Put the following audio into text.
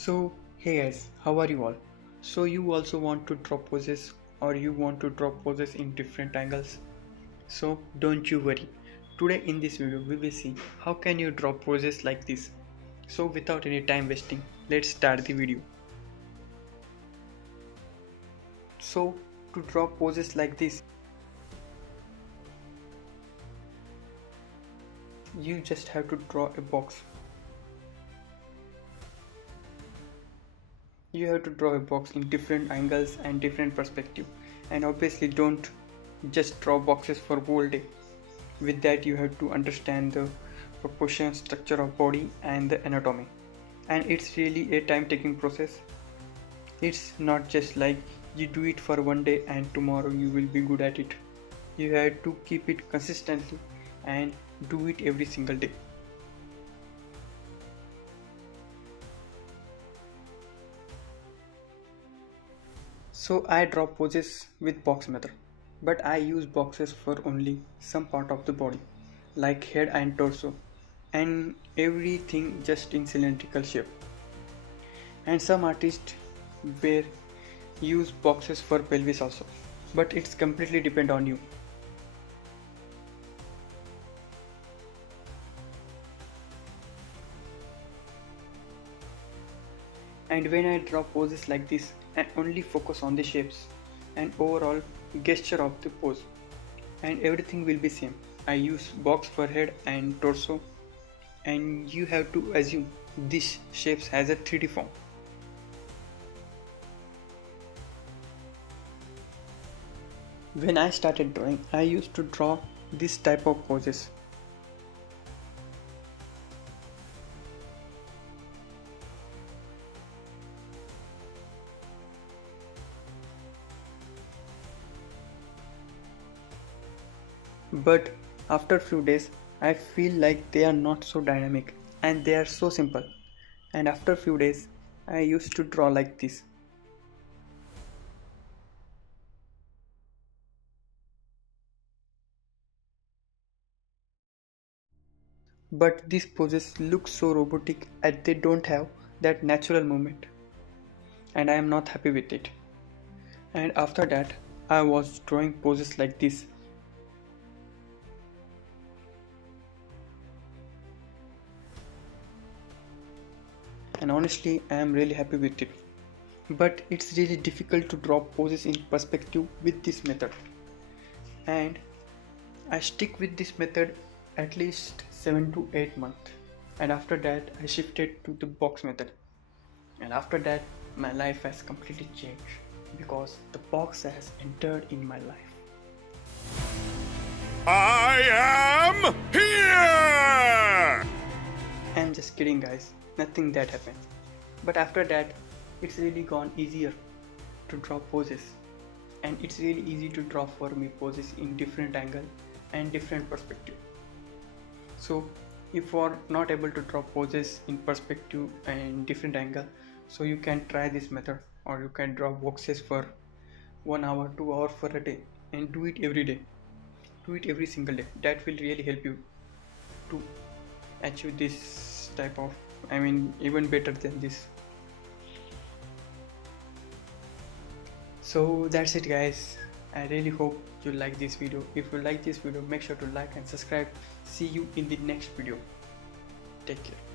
So hey guys, how are you all? So you also want to draw poses or you want to draw poses in different angles? So don't you worry. Today in this video we will see how can you draw poses like this. So without any time wasting, let's start the video. So to draw poses like this, you just have to draw a box. You have to draw a box in different angles and different perspective, and obviously don't just draw boxes for whole day. With that you have to understand the proportion, structure of body and the anatomy, and it's really a time taking process. It's not just like you do it for one day and tomorrow you will be good at it. You have to keep it consistently and do it every single day. So I draw poses with box method, but I use boxes for only some part of the body, like head and torso, and everything just in cylindrical shape. And some artists wear use boxes for pelvis also, but it's completely depend on you. And when I draw poses like this, I only focus on the shapes and overall gesture of the pose, and everything will be same. I use box for head and torso, and you have to assume this shapes has a 3D form. When I started drawing, I used to draw this type of poses. But after few days, I feel like they are not so dynamic and they are so simple. And after few days, I used to draw like this. But these poses look so robotic and they don't have that natural movement. And I am not happy with it. And after that, I was drawing poses like this. And honestly, I am really happy with it. But it's really difficult to draw poses in perspective with this method. And I stick with this method at least 7 to 8 months, and after that I shifted to the box method, and after that my life has completely changed because the box has entered in my life. I am here! I'm just kidding guys, nothing that happened. But after that it's really gone easier to draw poses, and it's really easy to draw for me poses in different angle and different perspective. So if you are not able to draw poses in perspective and different angle, so you can try this method, or you can draw boxes for 1 hour 2 hours for a day, and do it every day, do it every single day. That will really help you to achieve this type of, even better than this. So that's it guys, I really hope you like this video. If you like this video, make sure to like and subscribe. See you in the next video. Take care.